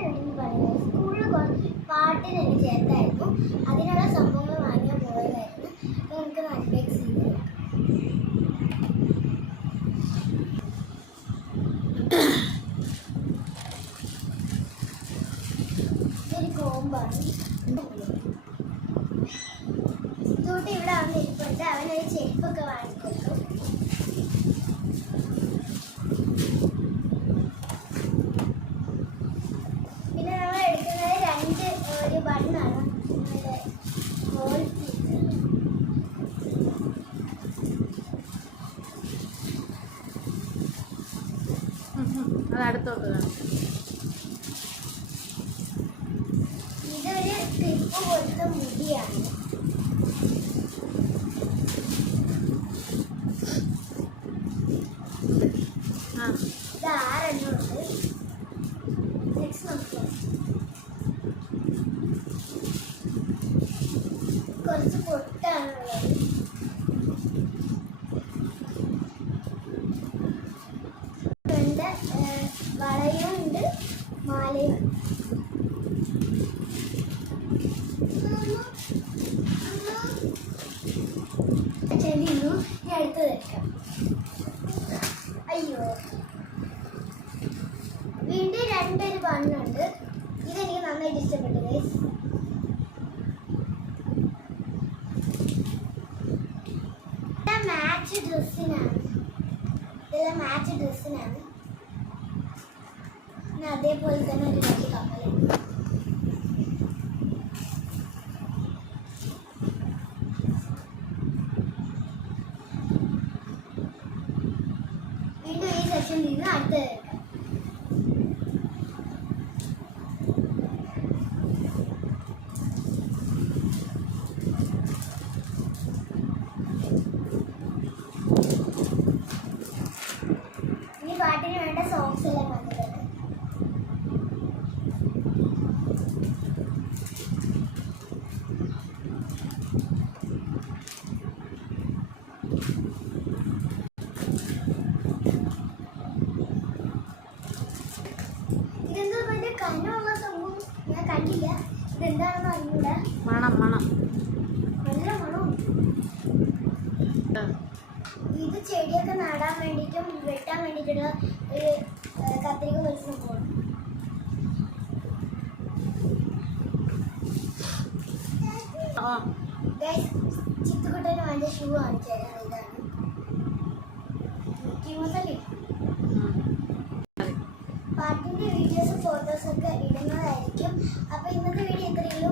വീട്ടിൽ പറയുന്നത് സ്കൂളിൽ പാട്ടിന് എനിക്ക് ചേർത്തായിരുന്നു. അതിനുള്ള സംഭവങ്ങൾ വാങ്ങിയാൽ പോയതായിരുന്നു. അപ്പോൾ നമുക്ക് അൺബോക്സ് ചെയ്ത്. ഇതൊരു കോമ്പാണ്. ഇവിടെ അവൻ ഇരിപ്പുണ്ട് അവനൊരു ചെരുപ്പൊക്കെ വാങ്ങിക്കൊടുക്കും സിക്സ് അടുത്തോട്ട് കുറച്ച് പൊട്ടാണുള്ളത് അയ്യോ വീണ്ടും രണ്ടൊരു ബണ്ണുണ്ട് ഇതെനിക്ക് നന്നായിട്ട് ഇഷ്ടപ്പെട്ടു ഗൈസ് മാച്ച് ഡ്രസ്സിനാണ് ഇതെല്ലാം മാച്ച് ഡ്രസ്സിനാണ് അതേപോലെ തന്നെ ഒരു വലിയ കപ്പലുണ്ട് വീണ്ടും ഈ സെക്ഷനിൽ നിന്ന് അടുത്ത മണം മണം. ഇത് ചെടിയൊക്കെ നടാൻ വേണ്ടിയിട്ടും വെട്ടാൻ വേണ്ടിയിട്ടുള്ള ഒരു കത്തിരിക്ക കത്രിക പോകണം ചിത്തുകുട്ടന് വേണ്ട ഷൂ കാണിച്ചു തരാം. ഇതാണ്. ഫോട്ടോസൊക്കെ ഇടുന്നതായിരിക്കും. അപ്പോൾ ഇന്നത്തെ വീഡിയോ ഇത്രയുള്ളൂ